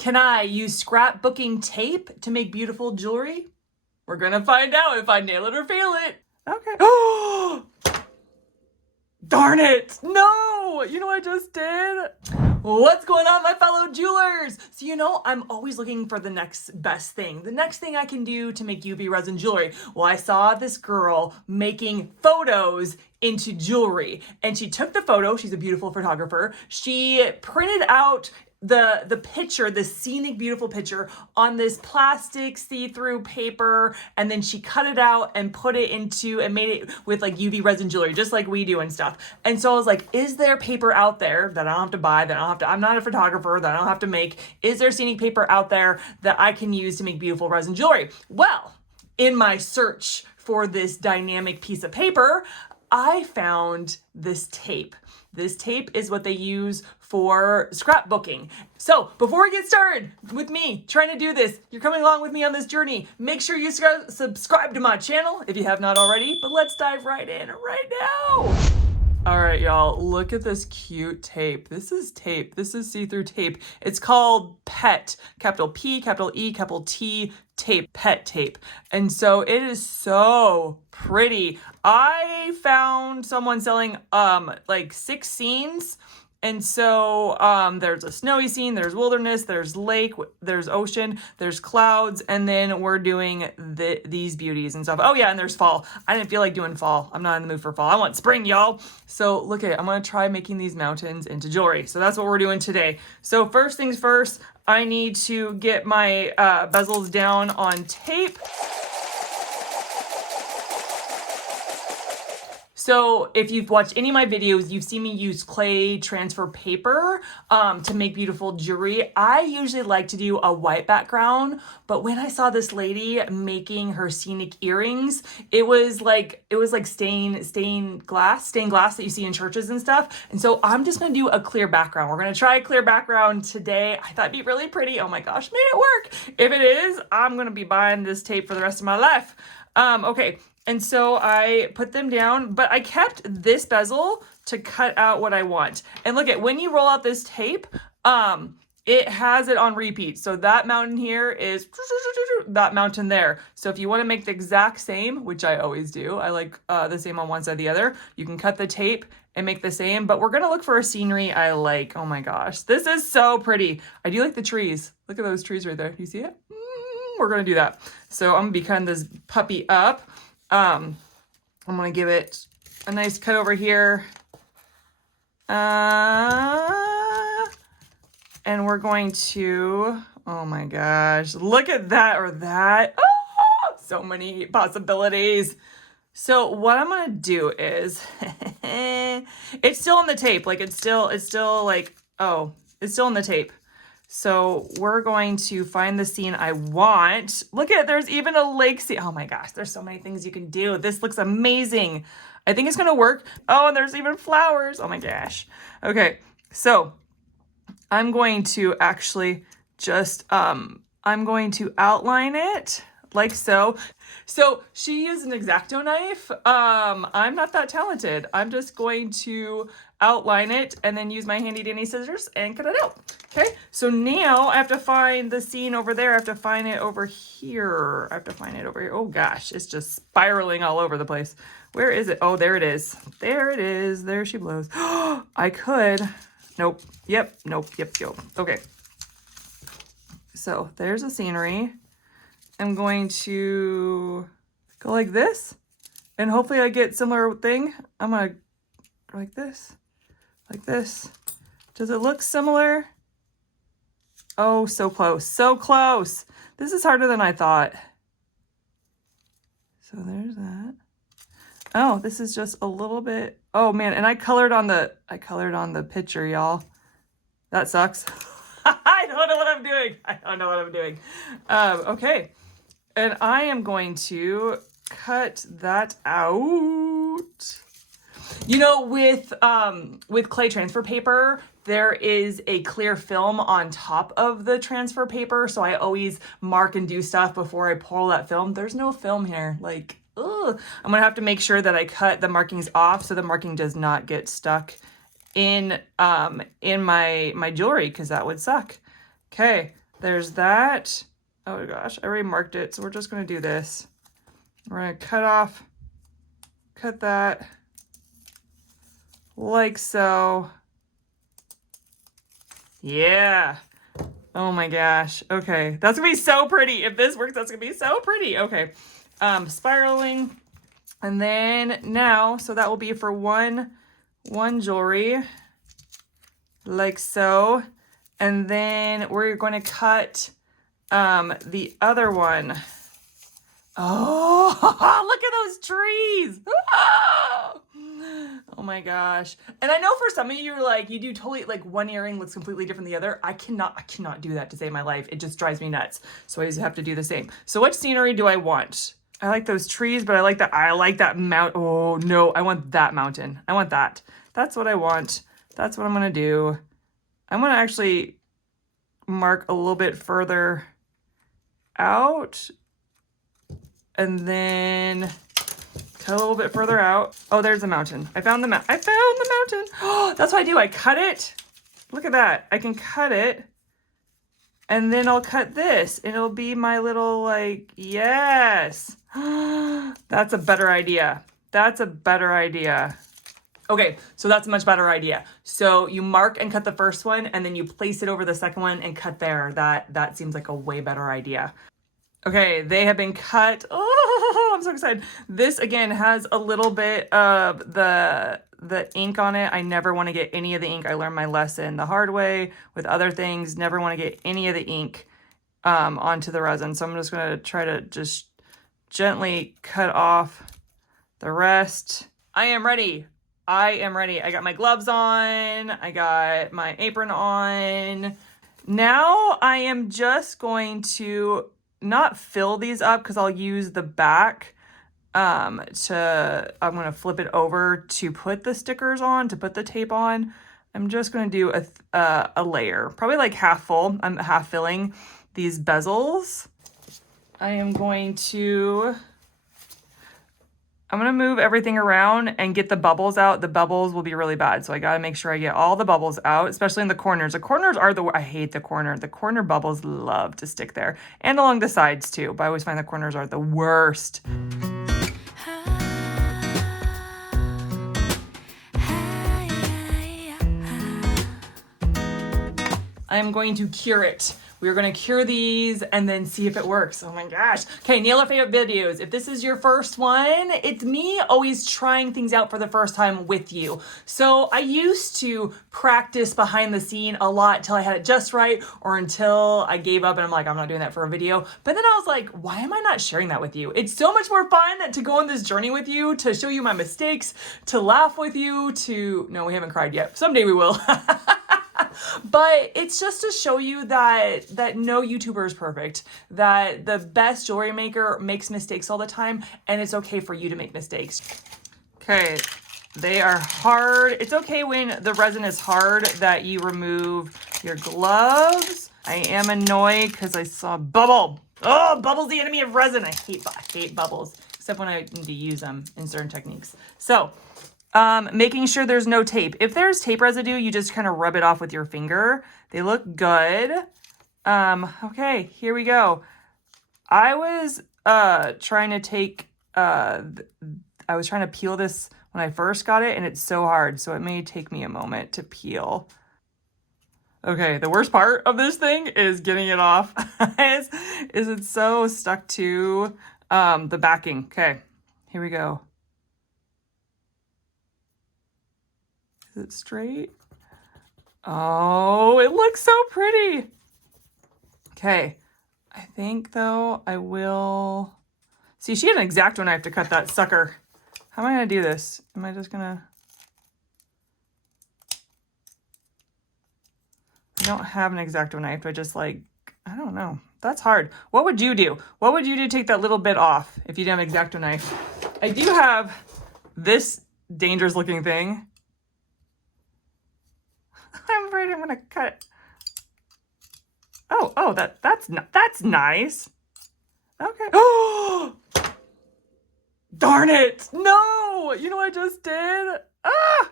Can I use scrapbooking tape to make beautiful jewelry? We're gonna find out if I nail it or fail it. Okay. Oh! Darn it! No! You know what I just did? What's going on, my fellow jewelers? So I'm always looking for the next best thing. The next thing I can do to make UV resin jewelry. Well, I saw this girl making photos into jewelry. And she took the photo, she's a beautiful photographer. She printed out the picture, this scenic, beautiful picture on this plastic see-through paper, and then she cut it out and put it into and made it with like UV resin jewelry, just like we do and stuff. And so I was like, is there paper out there that I don't have to buy, I'm not a photographer, that I don't have to make? Is there scenic paper out there that I can use to make beautiful resin jewelry? Well, in my search for this dynamic piece of paper, I found this tape. This tape is what they use for scrapbooking. So before we get started with me trying to do this, you're coming along with me on this journey, make sure you subscribe to my channel if you have not already, but let's dive right in right now. All right, y'all, look at this cute tape. This is tape. This is see-through tape. It's called PET, capital P, capital E, capital T, tape, PET tape. And so it is so pretty. I found someone selling like 6 scenes. And so there's a snowy scene, there's wilderness, there's lake, there's ocean, there's clouds, and then we're doing these beauties and stuff. Oh yeah, and there's fall. I didn't feel like doing fall. I'm not in the mood for fall. I want spring, y'all. So look at it. I'm going to try making these mountains into jewelry. So that's what we're doing today. So first things first, I need to get my bezels down on tape. So if you've watched any of my videos, you've seen me use clay transfer paper to make beautiful jewelry. I usually like to do a white background, but when I saw this lady making her scenic earrings, it was like stained glass that you see in churches and stuff. And so I'm just gonna do a clear background. We're gonna try a clear background today. I thought it'd be really pretty. Oh my gosh, made it work. If it is, I'm gonna be buying this tape for the rest of my life. Okay. And so I put them down, but I kept this bezel to cut out what I want. And look at, when you roll out this tape, it has it on repeat. So that mountain here is that mountain there. So if you want to make the exact same, which I always do, I like the same on one side, the other, you can cut the tape and make the same, but we're going to look for a scenery I like. Oh my gosh, this is so pretty. I do like the trees. Look at those trees right there. Do you see it? We're going to do that. So I'm going to be cutting this puppy up. I'm going to give it a nice cut over here. And we're going to, oh my gosh, look at that or that. Oh, so many possibilities. So what I'm going to do is, it's still on the tape. Like it's still like, oh, it's still on the tape. So we're going to find the scene I want. Look at, there's even a lake scene. Oh my gosh, there's so many things you can do. This looks amazing. I think it's gonna work. Oh, and there's even flowers. Oh my gosh. Okay, so I'm going to actually just, I'm going to outline it like so. So she used an X-Acto knife. I'm not that talented. I'm just going to outline it and then use my handy dandy scissors and cut it out. Okay, so now I have to find the scene over there. I have to find it over here. Oh gosh, it's just spiraling all over the place. Where is it? Oh, there it is. There it is. There she blows. I could. Nope. Yep. Nope. Yep. Okay. So there's a scenery. I'm going to go like this, and hopefully I get similar thing. I'm gonna go like this. Does it look similar? Oh, so close, so close. This is harder than I thought. So there's that. Oh, this is just a little bit. Oh man, and I colored on the picture, y'all. That sucks. I don't know what I'm doing. Okay. And I am going to cut that out. You know, with clay transfer paper, there is a clear film on top of the transfer paper. So I always mark and do stuff before I pull that film. There's no film here. Like, ugh. I'm gonna have to make sure that I cut the markings off so the marking does not get stuck in my jewelry, because that would suck. Okay. There's that. Oh gosh, I already marked it, so we're just gonna do this. We're gonna cut that like so. Yeah. Oh my gosh. Okay, that's gonna be so pretty. If this works, that's gonna be so pretty. Okay, spiraling, and then now, so that will be for one jewelry, like so, and then we're going to cut the other one. Oh, look at those trees. Oh my gosh. And I know for some of you, like, you do totally, like, one earring looks completely different than the other. I cannot do that to save my life. It just drives me nuts. So I just have to do the same. So what scenery do I want? I like those trees, but I like that mount. Oh no, I want that mountain. I want that. That's what I want. That's what I'm gonna do. I'm gonna actually mark a little bit further out, and then cut a little bit further out. Oh, there's the mountain. I found the mountain. Oh, that's what I do. I cut it. Look at that. I can cut it, and then I'll cut this, and it'll be my little, like, yes. That's a better idea. That's a better idea. Okay, so that's a much better idea. So you mark and cut the first one, and then you place it over the second one and cut there. That seems like a way better idea. Okay, they have been cut. Oh, I'm so excited. This, again, has a little bit of the ink on it. I never want to get any of the ink. I learned my lesson the hard way with other things. Never want to get any of the ink onto the resin. So I'm just going to try to just gently cut off the rest. I am ready. I got my gloves on. I got my apron on. Now I am just going to not fill these up because I'll use the back I'm going to flip it over to put the stickers on, to put the tape on. I'm just going to do a layer, probably like half full. I'm half filling these bezels. I'm going to move everything around and get the bubbles out. The bubbles will be really bad, so I got to make sure I get all the bubbles out, especially in the corners. The corners are I hate the corner. The corner bubbles love to stick there, and along the sides too, but I always find the corners are the worst. I'm going to cure it. We're going to cure these and then see if it works. Oh my gosh. Okay, nail or favorite videos. If this is your first one, it's me always trying things out for the first time with you. So I used to practice behind the scene a lot till I had it just right, or until I gave up and I'm like, I'm not doing that for a video. But then I was like, why am I not sharing that with you? It's so much more fun to go on this journey with you, to show you my mistakes, to laugh with you, no, we haven't cried yet. Someday we will. But it's just to show you that no YouTuber is perfect, that the best jewelry maker makes mistakes all the time, and it's okay for you to make mistakes. Okay, they are hard. It's okay when the resin is hard that you remove your gloves. I am annoyed because I saw a bubble. Oh, bubble's the enemy of resin. I hate bubbles, except when I need to use them in certain techniques. So, making sure there's no tape. If there's tape residue, you just kind of rub it off with your finger. They look good. Okay, here we go. I was trying to peel this when I first got it, and it's so hard, so it may take me a moment to peel. Okay, the worst part of this thing is getting it off. is it's so stuck to the backing. Okay, here we go. Is it straight? Oh, it looks so pretty. Okay, I think though I will... See, she had an X-Acto knife to cut that sucker. How am I gonna do this? Am I just gonna... I don't have an X-Acto knife. I just I don't know. That's hard. What would you do? What would you do to take that little bit off if you didn't have an X-Acto knife? I do have this dangerous looking thing. I'm afraid I'm gonna cut. Oh, that's nice. Okay. Oh, darn it! No, you know what I just did? Ah,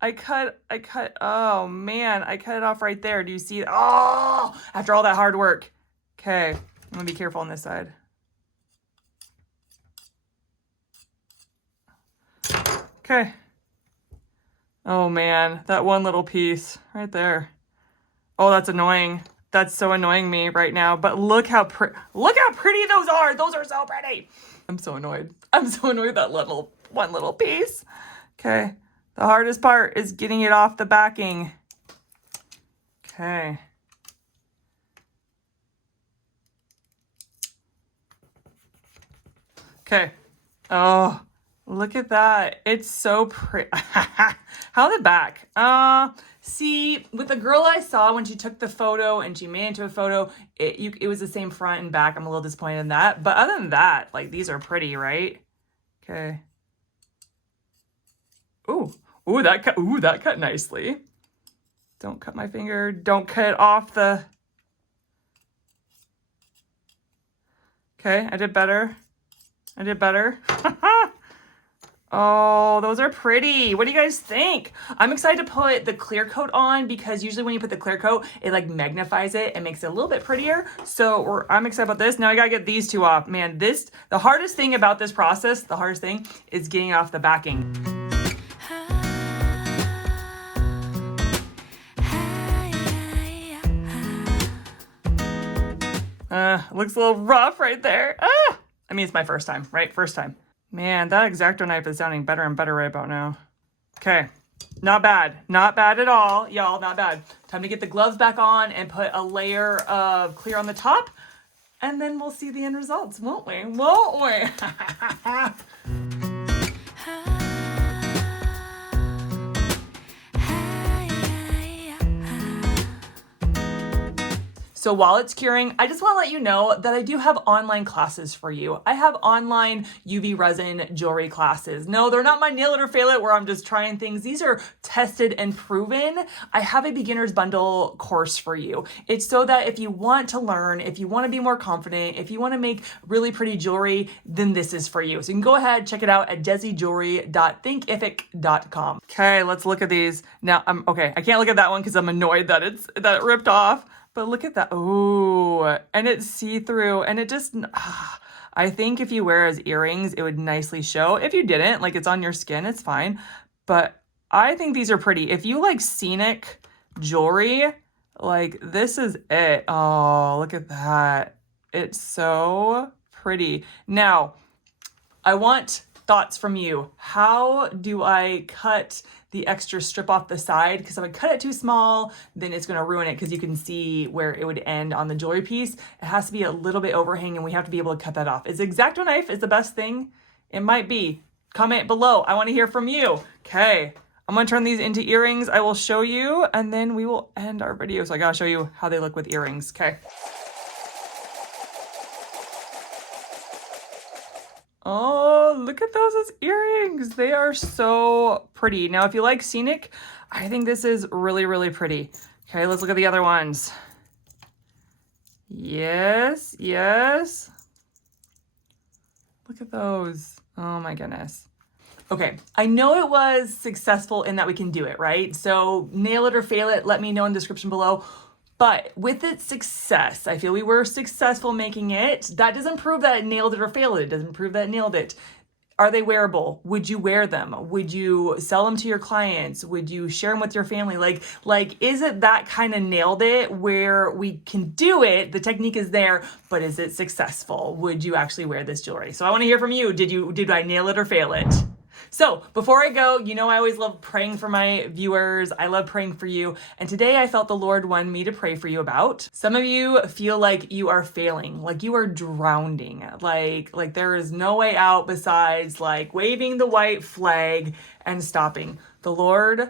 I cut. Oh man, I cut it off right there. Do you see? Oh, after all that hard work. Okay, I'm gonna be careful on this side. Okay. Oh man, that one little piece right there. Oh, that's annoying. That's so annoying me right now. But look how pretty those are. Those are so pretty. I'm so annoyed. I'm so annoyed with that one little piece. Okay. The hardest part is getting it off the backing. Okay. Okay. Oh, look at that. It's so pretty. How the back? See, with the girl I saw when she took the photo and she made it into a photo, it was the same front and back. I'm a little disappointed in that. But other than that, like, these are pretty, right? Okay. Ooh, that cut nicely. Don't cut my finger. Don't cut off the... Okay, I did better. I did better. Oh, those are pretty. What do you guys think? I'm excited to put the clear coat on because usually when you put the clear coat, it like magnifies it and makes it a little bit prettier. So I'm excited about this. Now I gotta get these two off. Man, the hardest thing about this process, the hardest thing is getting off the backing. Looks a little rough right there. I mean, it's my first time, right? First time. Man, that X-Acto knife is sounding better and better right about now. Okay, not bad. Not bad at all, y'all, not bad. Time to get the gloves back on and put a layer of clear on the top, and then we'll see the end results, won't we? Won't we? So while it's curing, I just want to let you know that I do have online classes for you. I have online UV resin jewelry classes. No, they're not my nail it or fail it where I'm just trying things. These are tested and proven. I have a beginner's bundle course for you. It's so that if you want to learn, if you want to be more confident, if you want to make really pretty jewelry, then this is for you. So you can go ahead, check it out at desiJewelry.thinkific.com. Okay, let's look at these. Now, okay, I can't look at that one because I'm annoyed that it ripped off. But look at that. Ooh, and it's see-through and it just, I think if you wear as earrings, it would nicely show. If you didn't, like it's on your skin, it's fine. But I think these are pretty. If you like scenic jewelry, like this is it. Oh, look at that. It's so pretty. Now, I want thoughts from you. How do I cut the extra strip off the side? Because if I cut it too small, then it's going to ruin it because you can see where it would end on the jewelry piece. It has to be a little bit overhang and we have to be able to cut that off. Is the X-Acto knife is the best thing? It might be. Comment below. I want to hear from you. Okay. I'm going to turn these into earrings. I will show you and then we will end our video. So I got to show you how they look with earrings. Okay. Oh, look at those as earrings. They are so pretty. Now, if you like scenic, I think this is really, really pretty. Okay, let's look at the other ones. Yes, yes. Look at those. Oh my goodness. Okay, I know it was successful in that we can do it, right? So nail it or fail it, let me know in the description below. But with its success, I feel we were successful making it. That doesn't prove that it nailed it or failed it. It doesn't prove that it nailed it. Are they wearable? Would you wear them? Would you sell them to your clients? Would you share them with your family? Like, is it that kind of nailed it where we can do it? The technique is there, but is it successful? Would you actually wear this jewelry? So I want to hear from you. Did I nail it or fail it? So before I go, you know I always love praying for my viewers. I love praying for you. And today I felt the Lord wanted me to pray for you about. Some of you feel like you are failing, like you are drowning, like there is no way out besides like waving the white flag and stopping. The Lord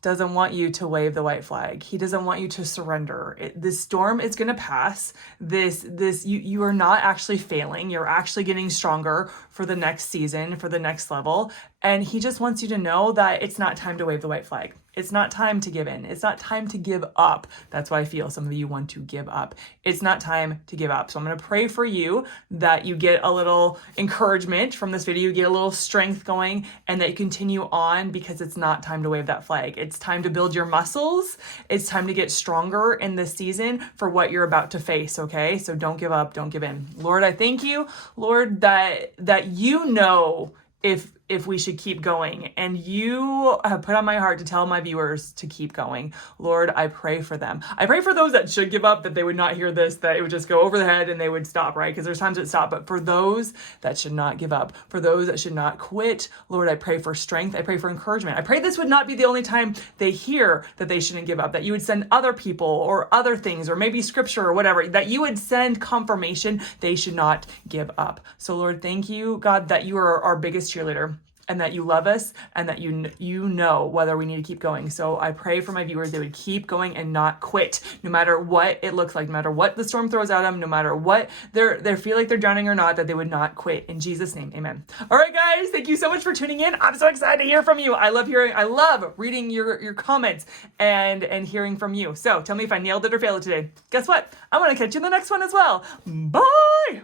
doesn't want you to wave the white flag. He doesn't want you to surrender. This storm is going to pass. You are not actually failing. You're actually getting stronger for the next season, for the next level. And he just wants you to know that it's not time to wave the white flag. It's not time to give in. It's not time to give up. That's why I feel some of you want to give up. It's not time to give up. So I'm going to pray for you that you get a little encouragement from this video, you get a little strength going, and that you continue on, because it's not time to wave that flag. It's time to build your muscles. It's time to get stronger in this season for what you're about to face, okay? So don't give up, don't give in. Lord, I thank you, Lord, that you know if we should keep going. And you have put on my heart to tell my viewers to keep going. Lord, I pray for them. I pray for those that should give up, that they would not hear this, that it would just go over the head and they would stop, right? Because there's times it stop. But for those that should not give up, for those that should not quit, Lord, I pray for strength. I pray for encouragement. I pray this would not be the only time they hear that they shouldn't give up, that you would send other people or other things, or maybe scripture or whatever, that you would send confirmation they should not give up. So Lord, thank you, God, that you are our biggest cheerleader, and that you love us, and that you know whether we need to keep going. So I pray for my viewers, they would keep going and not quit, no matter what it looks like, no matter what the storm throws at them, no matter what they feel like they're drowning or not, that they would not quit. In Jesus' name, amen. All right, guys, thank you so much for tuning in. I'm so excited to hear from you. I love reading your comments and hearing from you. So tell me if I nailed it or failed it today. Guess what? I'm gonna catch you in the next one as well. Bye!